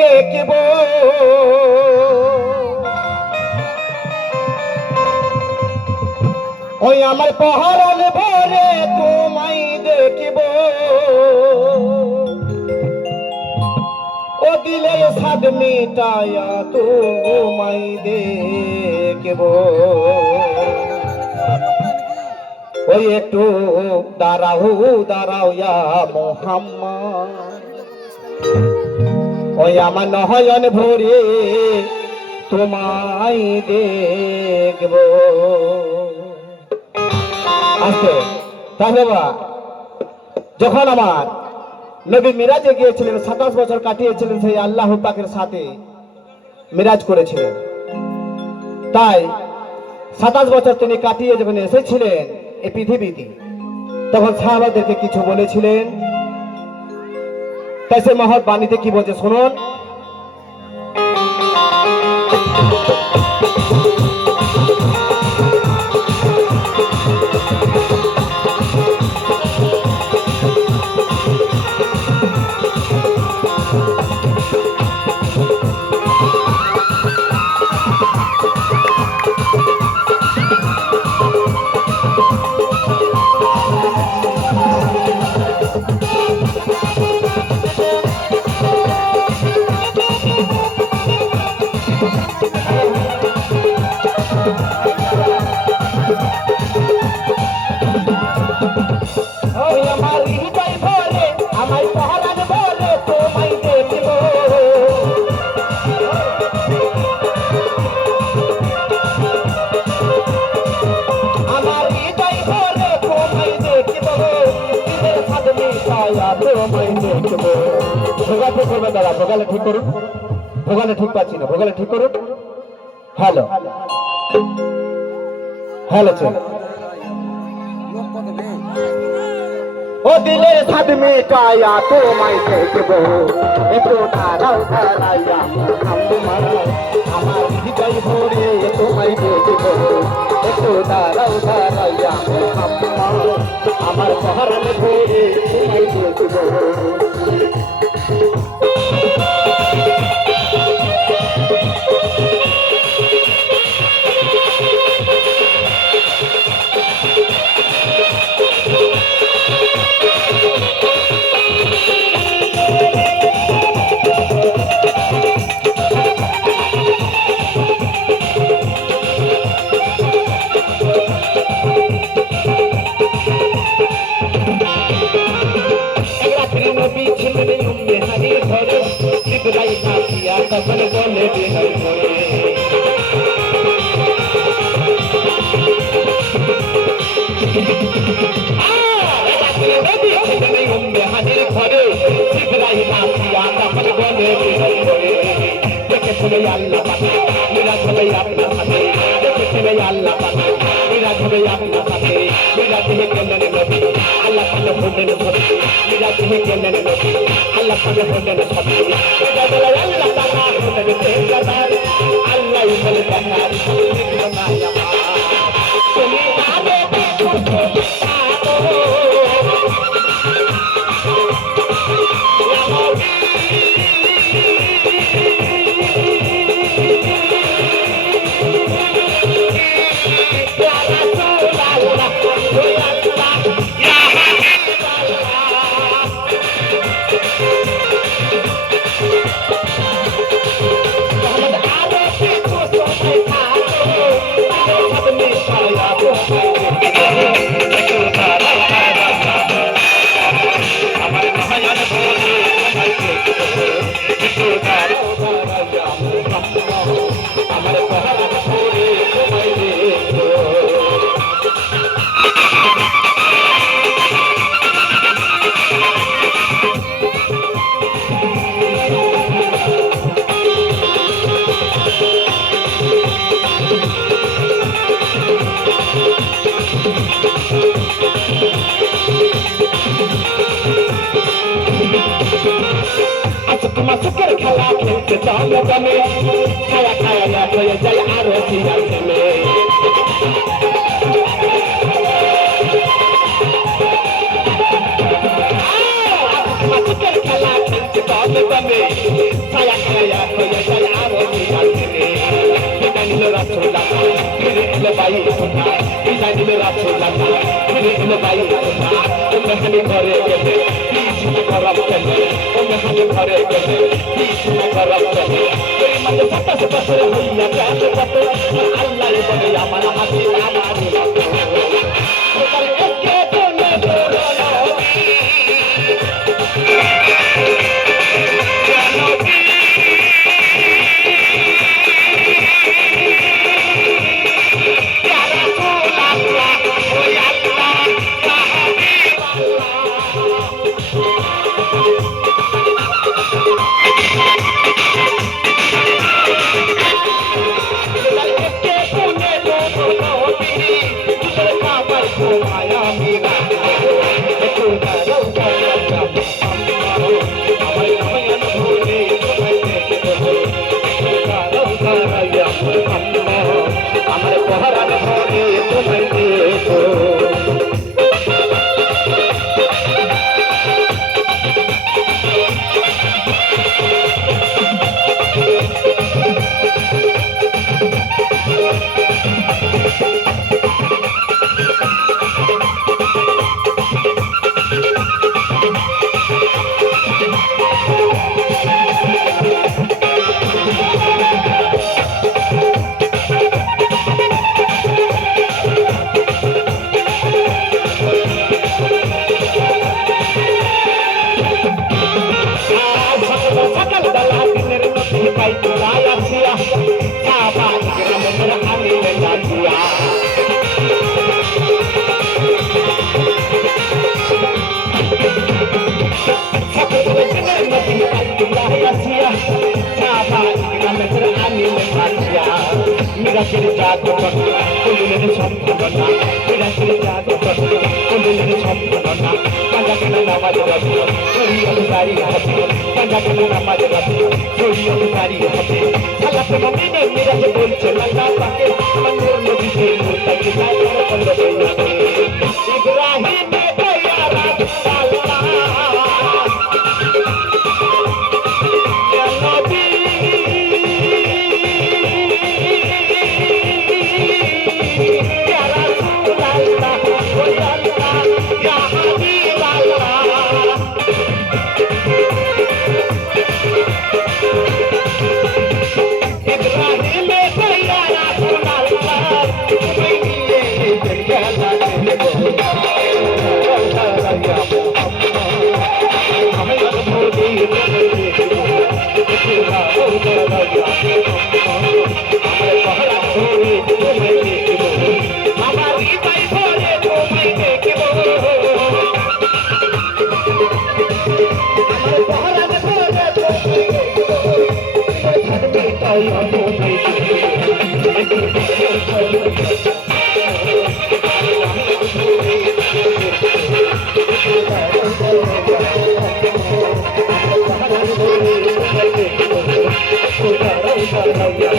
দেখব ওই আমার পহরণ ভরে তোমায় দেখব ও দিলে সাদ মিটায়া তোমায় দেখব ওই একটু দাঁড়াও দাঁড়াও ইয়া মোহাম্মদ ওই আমার নয়ন ভরে তোমায় দেখব আজকে তাহলে যখন আমার নবী মিরাজে গিয়েছিলেন 27 বছর কাটিয়েছিলেন সেই আল্লাহ পাকের সাথে মিরাজ করেছিলেন তাই 27 বছর তিনি কাটিয়ে যখন এসেছিলেন এই পৃথিবীতে তখন সাহাবাদেরকে কিছু বলেছিলেন তাই সে মহৎ বাণীতে কি বলছে শুনুন দাদা ভোগালে ঠিক করুন ভোগালে ঠিক পাচ্ছি না ভোগালে ঠিক করুন হ্যালো হ্যালো ও দিলের সাদ মিটায়া তোমায় দেখব একটু দাঁড়াও দাঁড়াইয়া আমার হৃদয় ভরে তোমায় দেখব একটু দাঁড়াও দাঁড়াইয়া আমার পহরণ ভরে তোমায় দেখব খেলা খেলতে দমে দমে ছায়া ছায়া হয়ে যায় আরো বিদাতিরে বিদানিল রাসূলুল্লাহ ফিরে এলো ভাই সোনা বিদানিল রাসূলুল্লাহ ফিরে এলো ভাই সোনা ওখানে ঘরে গেলে পিছনে গরম চলে ওখানে ঘরে গেলে পিছনে গরম চলে ওই মাঝে পটাশ বছর হইয়া যায় কত আল্লাহ বলে আমার হাতে আমার ওখানে একে কোনে বলো আমার পহরার ঘরে তোমায় দেখো মিরাজের জাদু কুলুলের সম্পূর্ণতা মিরাজের জাদু কুলুলের সম্পূর্ণতা কাঁদা কেনা নামাজ রাখি শরীয়ত জারি হবে কাঁদা কেনা নামাজ রাখি শরীয়ত জারি হবে সালাত মুমিনে মিরাজ বলছে আল্লাহ পাকে আমার নবীকে মুতাকি না করলো ইব্রাহিম দয়া রাসূলুল্লাহ ইয়া নবী Oh,